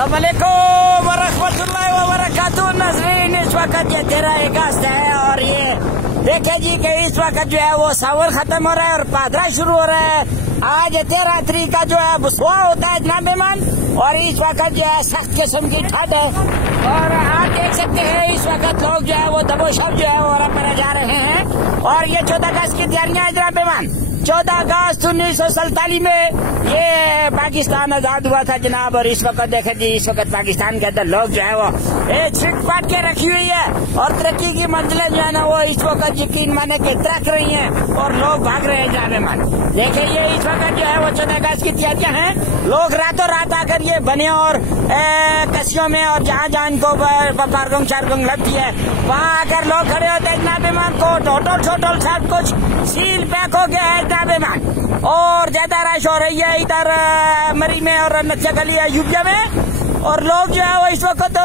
अस्सलाम वालेकुम व रहमतुल्लाहि व बरकातुहू। नाज़रीन, इस वक्त ये 13 अगस्त है और ये देखे जी कि इस वक्त जो है वो सावर खत्म हो रहा है और पादरा शुरू हो रहा है। आज 13 तारीख का जो है बुसवा होता है जनाब मेहमान, और इस वक्त जो है सख्त किस्म की ठंड है और आप देख सकते हैं इस वक्त लोग जो है वो दबोशब जो है वो रब जा रहे हैं। और ये 14 अगस्त की तैयारियां हैं जनाब मेहमान। 14 अगस्त 1947 में ये पाकिस्तान आजाद हुआ था जनाब, और इस वक्त देखे जी इस वक्त पाकिस्तान के अंदर लोग जो है वो एक छिट पाट के रखी हुई है और तरक्की की मंजिलें जो है ना वो इस वक्त यकीन माने के तरक रही हैं और लोग भाग रहे हैं जनाब मेहमान। देखिए ये इस वक्त जो है वो 14 अगस्त की तैयारियां हैं। लोग रातों रात आकर ये बने और कसियों में और जहाँ जहाँ इनको पारगुंग शारगुंग लगती है वहाँ आकर लोग खड़े होते हैं जनाब मेहमान को टोटल छोटल सब कुछ सील पैक हो गया है जनाब मेहमान। और ज्यादा रश हो रही है इधर मरी में और नक्शा गली है यूपिया में, और लोग जो है वो इस वक्त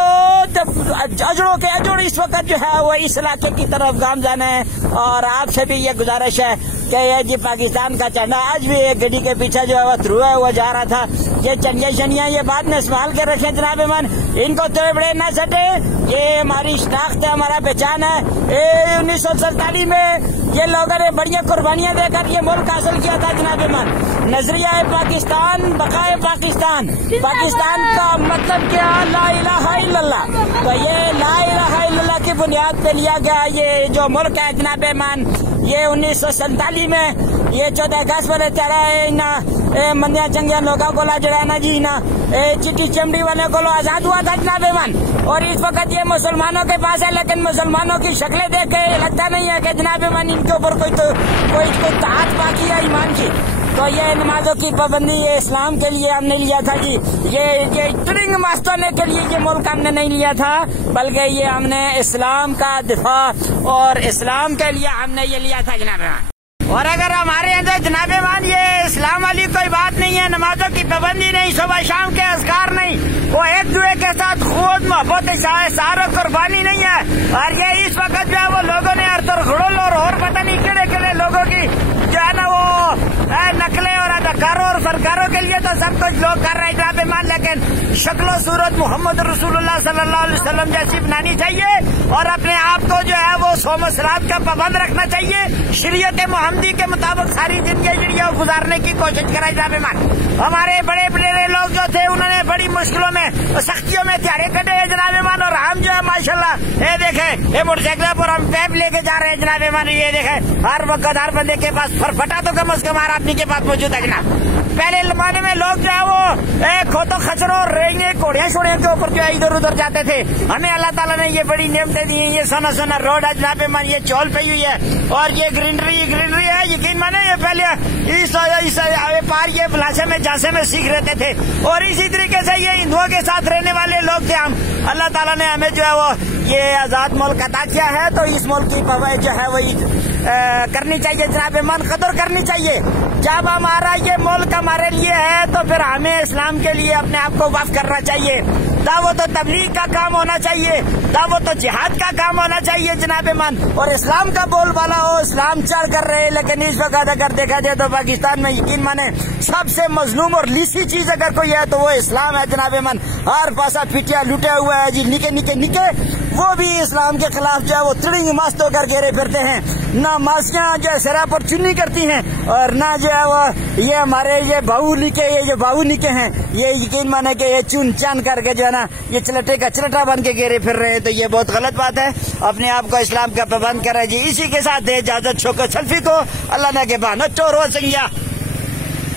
अजड़ों के अजड़ इस वक्त जो है वो इस इलाके की तरफ गामजान है। और आपसे भी ये गुजारिश है कि ये जी पाकिस्तान का झंडा आज भी एक गड्डी के पीछे जो है वो थ्रू हुआ जा रहा था। ये चंगे शनिया ये बात में संभाल के रखे जनाब मेहमान, इनको तो बड़े न सटे। ये हमारी शनाख्त है, हमारा पहचान है। 1947 में ये लोगों ने बढ़िया कुर्बानियां देकर ये मुल्क हासिल किया था जनाब मेहमान। नजरिया है पाकिस्तान, बकाए पाकिस्तान। पाकिस्तान का मतलब क्या? ला इलाहा इल्लल्लाह। तो ये ला इलाहा इल्लल्लाह की बुनियाद पे लिया गया ये जो मुल्क है जनाब मेहमान। ये 1947 में ये 14 अगस्त पर चढ़ा है ना मंदिया चंगिया लोगों को ला जड़ा ना जी ना चिट्टी चमड़ी वाले को आजाद हुआ था जनाब मेहमान। और इस वक्त ये मुसलमानों के पास है, लेकिन मुसलमानों की शक्लें देख के लगता नहीं है कि जनाब मेहमान इनके ऊपर कोई ताकत बाकी है ईमान की। तो ये नमाजों की पाबंदी ये इस्लाम के लिए हमने लिया था जी। ये ट्रिंग मस्ताने के लिए ये मुल्क हमने नहीं लिया था, बल्कि ये हमने इस्लाम का दिफा और इस्लाम के लिए हमने ये लिया था जनाब मेहमान। और अगर हमारे अंदर जनाब मेहमान ये इस्लाम वाली कोई बात नहीं है, नमाजों की पाबंदी नहीं, सुबह शाम के अज़कार नहीं, वो एक दूसरे के साथ खुद मोहब्बत सारा कुर्बानी नहीं है। और ये इस वक्त जो है वो लोगों ने अरतरखुड़ल और पता नहीं किड़े किड़े लोगों की जो है ना वो नकलें और अदाकारों और फनकारों के लिए तो सब कुछ लोग कर रहे हैं जनाब मेहमान, लेकिन शक्लो सूरत मोहम्मद रसूलुल्लाह सल्लल्लाहु अलैहि वसल्लम जैसी बनानी चाहिए और अपने आप को जो है वो सोम सलात का पाबंद रखना चाहिए। शरीयत मोहम्मदी के मुताबिक सारी जिंदगी जो गुजारने की कोशिश कराई जनाब मेहमान। हमारे बड़े बड़े लोग जो थे उन्होंने बड़ी मुश्किलों में सख्तियों में त्यारे कटे हैं जनाब मेहमान, और हम जो है माशाल्लाह ये देखे ये मोटरसाइकिल पर हम पैप लेके जा रहे हैं जनाब मेहमान। ये देखे हर वक्त हर बंदे के पास फरफटा तो कम से कम हर आदमी के पास मौजूद है जनाब। पहले जमाने में लोग जो है वो खोतो खचरों रेंगे घोड़िया शोड़ियों के ऊपर जो है इधर उधर जाते थे। हमें अल्लाह ताला ने ये बड़ी नेमतें दी हैं। ये सोना सोना रोड है जनाब मेहमान, ये चौल पे हुई है और ये ग्रीनरी है। यकीन माने ये पहले इस पार ये बलाशा में झांसे में सीख रहते थे और इसी तरीके से ये हिंदुओं के साथ रहने वाले लोग थे हम। अल्लाह ताला ने हमें जो है वो ये आजाद मुल्क अता किया है, तो इस मुल्क की पवाई जो है वही करनी चाहिए जनाब मेहमान, कदर करनी चाहिए। जब हमारा ये मुल्क हमारे लिए है तो फिर हमें इस्लाम के लिए अपने आप को वक्फ करना चाहिए। दावत तो तबलीग का काम होना चाहिए, दावत तो जिहाद का काम होना चाहिए जनाब मेहमान, और इस्लाम का बोलबाला हो। इस्लाम चढ़ कर रहे, लेकिन इस वक्त अगर देखा जाए तो पाकिस्तान में यकीन माने सबसे मजलूम और लीसी चीज अगर कोई है तो वो इस्लाम है जनाब मेहमान। हर पासा पिटिया लुटे हुआ है जी, निके वो भी इस्लाम के खिलाफ जो है वो त्रिंग मस्त होकर घेरे फिरते हैं। ना मासियां जो है सिरा पर चुन्नी करती हैं और ना जो है वो ये हमारे ये बाहू निके हैं ये यकीन माने कि ये चुन चान करके जो है ना ये चलटे का चलटा बन के घेरे फिर रहे हैं। तो ये बहुत गलत बात है। अपने आप को इस्लाम का पाबंद कर रहे जी। इसी के साथ दे इजाजत छोकर सल्फी को अल्लाह ने के बानो चोर हो संगिया।